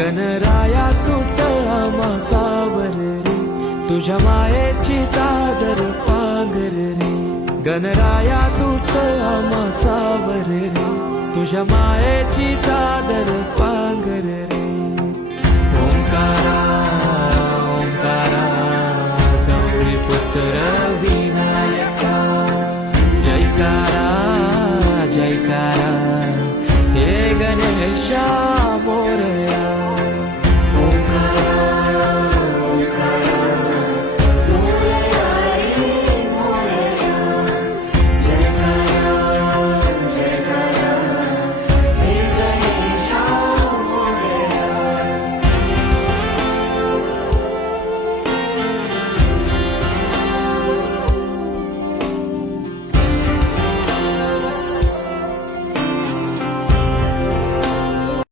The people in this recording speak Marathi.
गणराया तूच आम्हा सावर रे, तुझ्या मायेची चादर पांघर रे. गणराया तूच आम्हा सावर रे, तुझ्या मायेची चादर